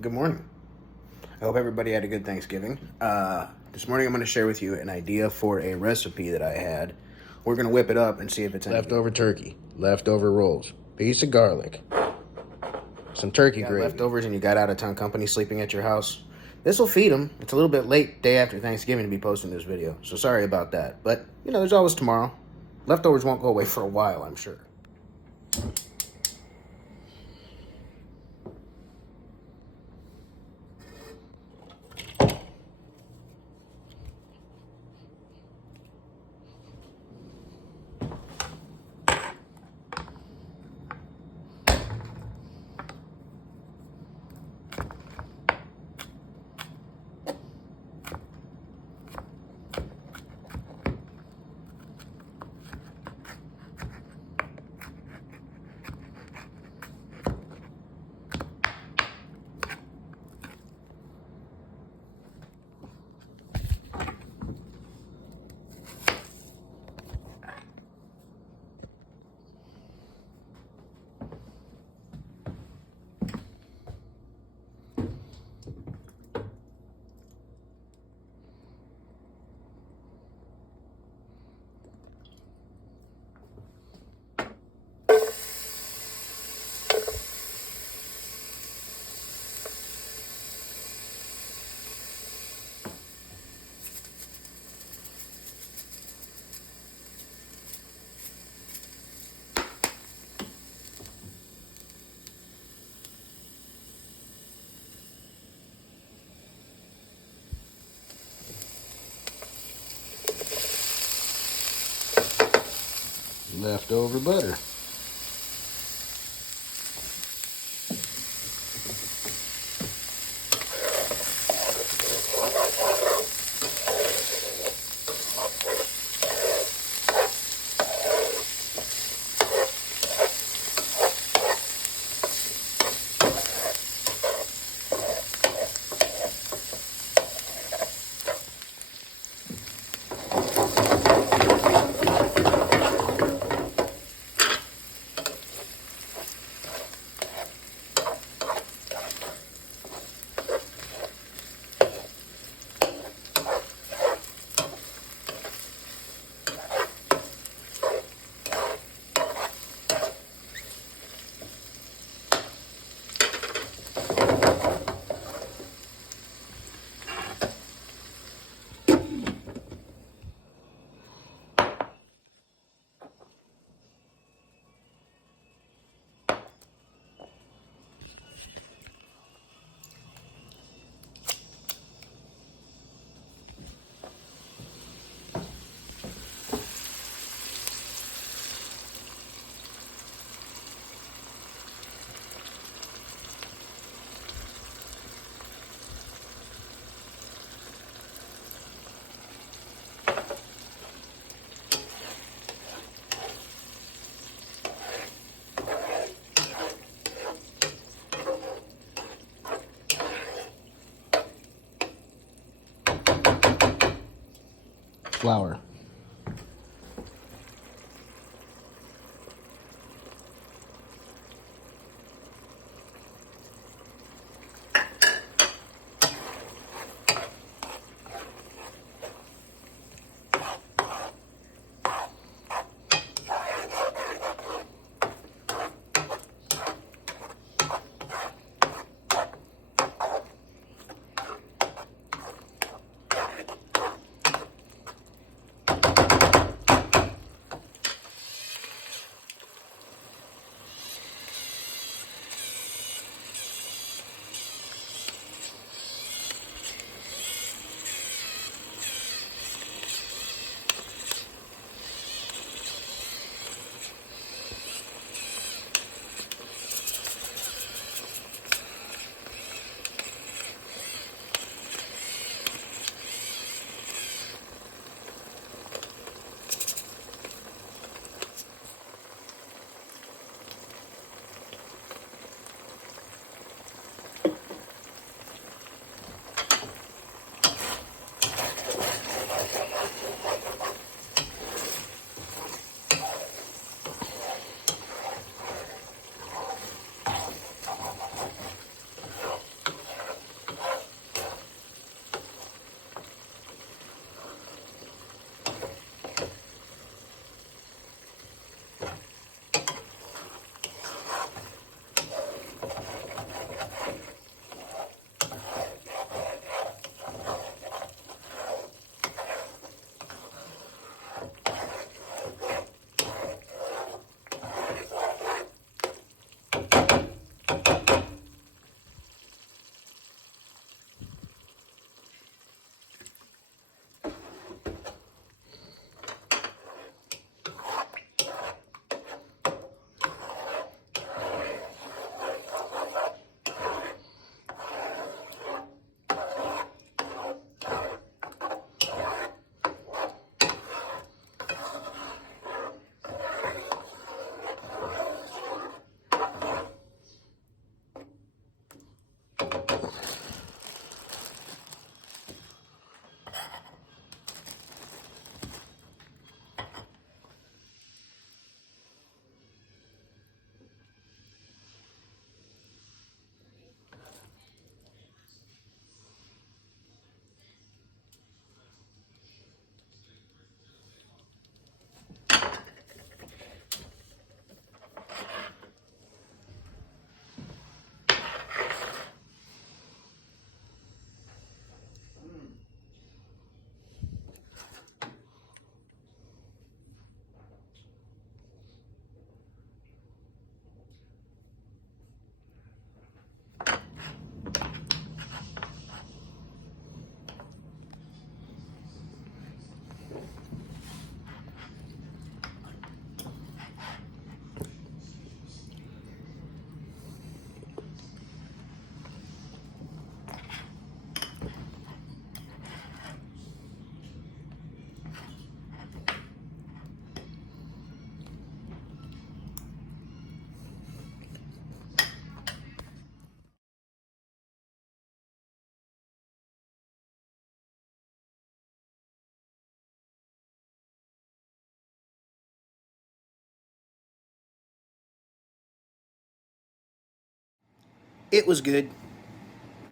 Good morning. I hope everybody had a good Thanksgiving. This morning I'm going to share with you an idea for a recipe that I had. We're going to whip it up and see if it's any good. Leftover turkey, leftover rolls, piece of garlic, some turkey You got gravy. leftovers and you got out of town company sleeping at your house. This will feed them. It's a little bit late day after Thanksgiving to be posting this video, so sorry about that. But, there's always tomorrow. Leftovers won't go away for a while, I'm sure. Leftover butter. Flour. It was good.